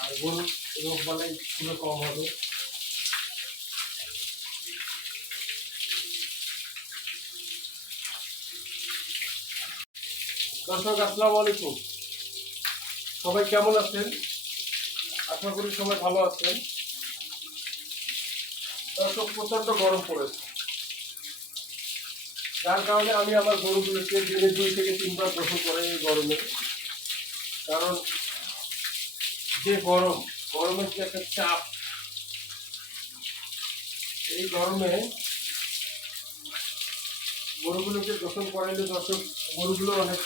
আর গরুর রোগ বালাই খুবই কম হবে। দর্শক আসসালামু আলাইকুম, সবাই কেমন আছেন? আশা করি সবাই ভালো আছেন। দর্শক প্রচন্ড গরম পড়েছে, যার কারণে আমি আমার গরুগুলোকে দিনে 2 থেকে 3 বার গোসল করে এই গরমে। কারণ যে গরমের যে একটা চাপ, এই গরমে গরুগুলোকে গোসল করাইলে দর্শক গরুগুলো অনেক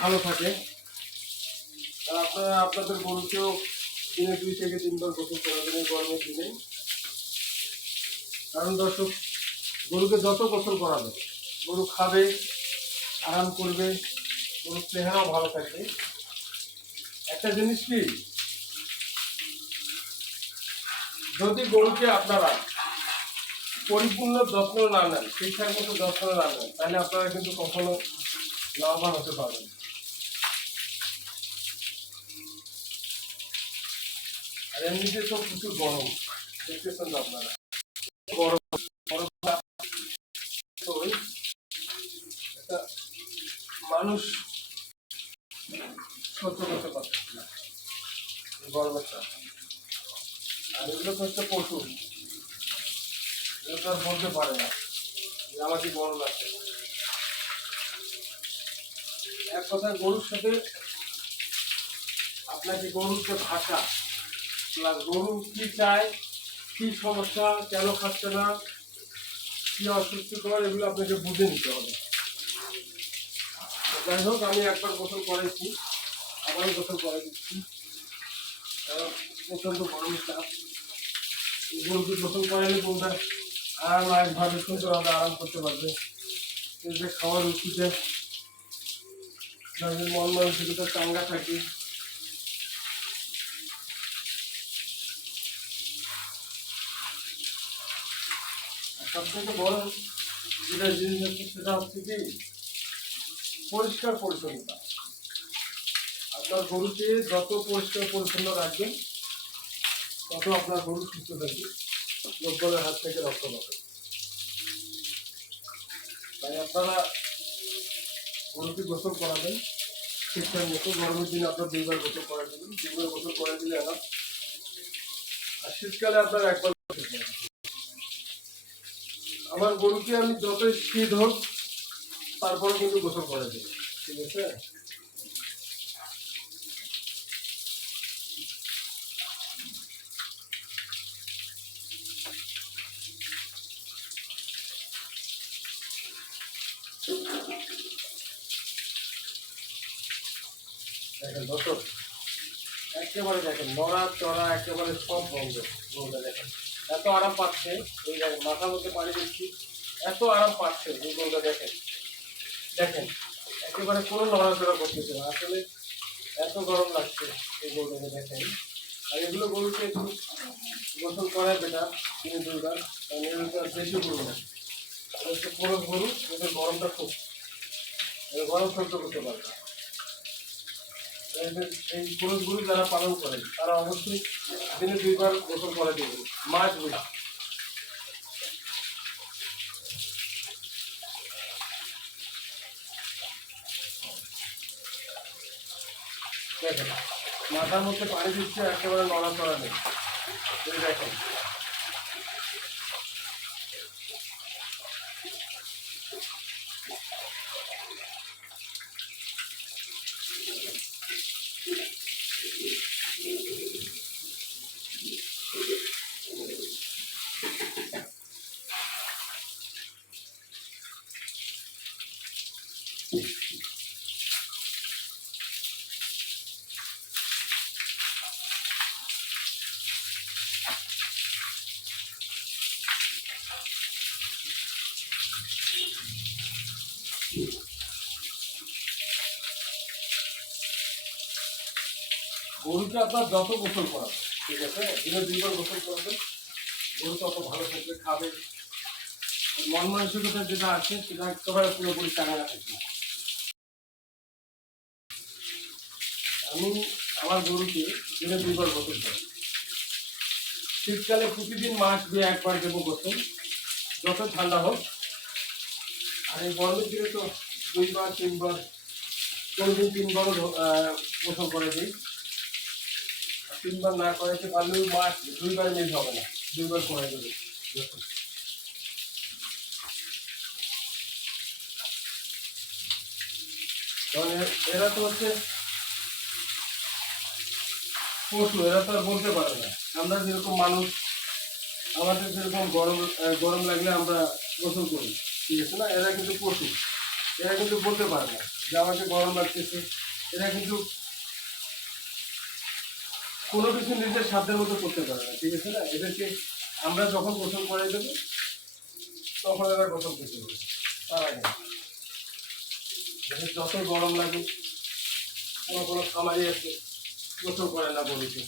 ভালো থাকে। আর আপনারা আপনাদের গরুকেও দিনে 2 থেকে 3 বার গোসল করাবেন এই গরমের দিনে। কারণ দর্শক গরুকে যত গোসল করাবে গরু খাবে, আরাম করবে, গরুর চেহারাও ভালো থাকবে। একটা জিনিস কি, যদি গরুকে আপনারা পরিপূর্ণ যত্ন না নেন, ঠিকঠাক মতো যত্ন না নেন, তাহলে আপনারা কিন্তু কখনো লাভবান হতে পারবেন। আর এমনিতে তো প্রচুর গরম, দেখতেছেন না আপনারা, গরম একটা মানুষ সহ্য করতে পারছে না গরমের চাপ। আর এগুলো তো হচ্ছে পশু, এগুলো তো আর বলতে পারে না যে আমাকে গরম লাগছে। এক কথায় গরুর সাথে আপনাকে গরুর যে ভাষা, প্লাস গরু কি চায়, কি সমস্যা, কেন খাচ্ছে না, কি অস্বস্তিকর, এগুলো আপনাকে বুঝে নিতে হবে। যাই হোক, আমি একবার গোসল করেছি, আবারও গোসল করে দিচ্ছি, কারণ প্রচন্ড গরমের চাপ। গরুকে গোসল করালে গরুটা আরামভাবে সুন্দরভাবে আরাম করতে পারবে। এই যে খাওয়ার রুচিতে মন মানসিকতা চাঙ্গা থাকে। সব থেকে বড় যেটা জিনিস হচ্ছে সেটা হচ্ছে কি পরিষ্কার পরিচ্ছন্নতা। আপনার গরুকে যত পরিষ্কার পরিচ্ছন্ন রাখবেন তত আপনার গরু সুস্থ থাকবে, রোগবালাইয়ের হাত থেকে রক্ষা পাবে। তাই আপনারা গরুকে গোসল করাবেন ঠিকঠাক মতো। গরমের দিনে আপনার 2 বার গোসল করা দেবেন, 2 বার গোসল করে দিলে এলাম। আর শীতকালে আপনার একবার গোসল করাবেন। আমার গরুকে আমি যতই শীত হোক তারপরে কিন্তু গোসল করে দিই, ঠিক আছে? দেখেন দর্শক, একেবারে দেখেন নড়া চড়া একেবারে সব বন্ধ। গরুটা দেখেন এত আরাম পাচ্ছে, এই দেখেন মাথার মধ্যে পানি দিচ্ছি, এত আরাম পাচ্ছে এই গরুটা। দেখেন দেখেন একেবারে কোনো নড়াচড়া করতেছে না। আসলে এত গরম লাগছে এই গরুটাকে দেখেন। আর এগুলো গরুকে একটু গোসল করায় বেটার, দিনে 2 বার, কারণ এগুলো বেশি গরু না, হচ্ছে পুরো গরু, এদের গরমটা খুব, গরম সহ্য করতে পারবে। এই পুরুষ গরু যারা পালন করে তারা অবশ্যই দিনে 2 বার গোসল করে দেবে, মাছ গুলো। দেখেন মাথার মধ্যে পানি দিচ্ছে, একেবারে নড়াচড়া নেই। দেখেন গরুকে আপনার যত গোসল করাবে, ঠিক আছে, দিনে 2 বার গোসল করবেন, গরু তত ভালো থাকবে, খাবে, মন মানসিকতা যেটা আছে সেটা একেবারে পুরোপুরি চাঙ্গা থাকবে। আমি আমার গরুকে দিনে 2 বার গোসল করে। শীতকালে প্রতিদিন মাস দিয়ে 1 বার দেবো গোসল, যত ঠান্ডা হোক। আর এই গরমের দিনে তো 2 বার 3 বার, কোনোদিন 3বারও গোসল করে দিই। 3বার না করাইতে পারলেও মাস 2বার মিস হবে না, 2বার করে দেবে গোসল। কারণ এরা তো হচ্ছে পশু, এরা তো আর বলতে পারে না। আমরা যেরকম মানুষ, আমাদের যেরকম গরম গরম লাগলে আমরা গোসল করি, ঠিক আছে না? এরা কিন্তু পশু, এরা কিন্তু বলতে পারে না যে আমাকে গরম লাগতেছে। এরা কিন্তু কোনো কিছু নিজের সাধ্যের মতো করতে পারে না, ঠিক আছে না? এদেরকে আমরা যখন গোসল করে দেবো তখন এরা গোসল করতে পারবে, তার আগে না। এদের যতই গরম লাগে, কোনো কোনো খামারি আছে গোসল করে না গরুকে।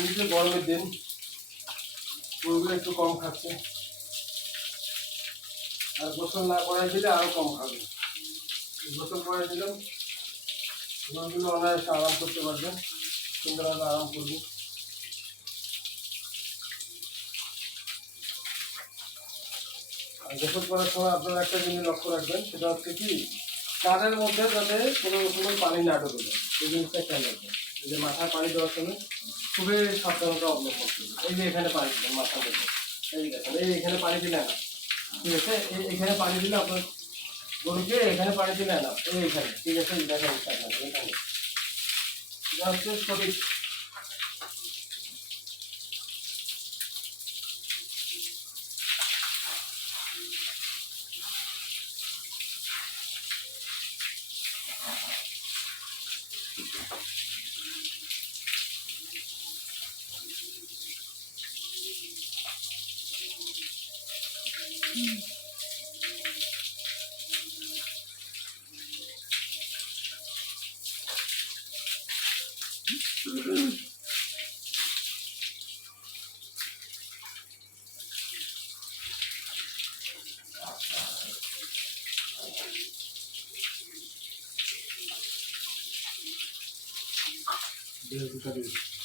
এমনিতে গরমের দিন গরুগুলো একটু কম খাচ্ছে, আর গোসল না করাই দিলে আরো কম খাবে। গোসল করে দিলাম, গরুগুলো অনায়াসে আরাম করতে পারবে, সুন্দরভাবে আরাম করবে। আর গোসল করার সময় আপনারা একটা জিনিস লক্ষ্য রাখবেন, সেটা হচ্ছে কি, কানের মধ্যে যাতে কোনো রকমের পানি না ঢুকে যায়, এই জিনিসটা খেয়াল রাখবেন। এই যে মাথায় পানি দেওয়ার সময় খুবই সাবধানতা অবলম্বন করবেন। এই যে এখানে পানি দিলেন মাথার মধ্যে, এই দেখেন, এই এখানে পানি দিলে না, ঠিক আছে? এখানে পানি দিলে আপনার গরুকে এখানে পানি দিলে না, এইখানে, ঠিক আছে? দেখেন এখানে, এটা হচ্ছে সঠিক। বেশ,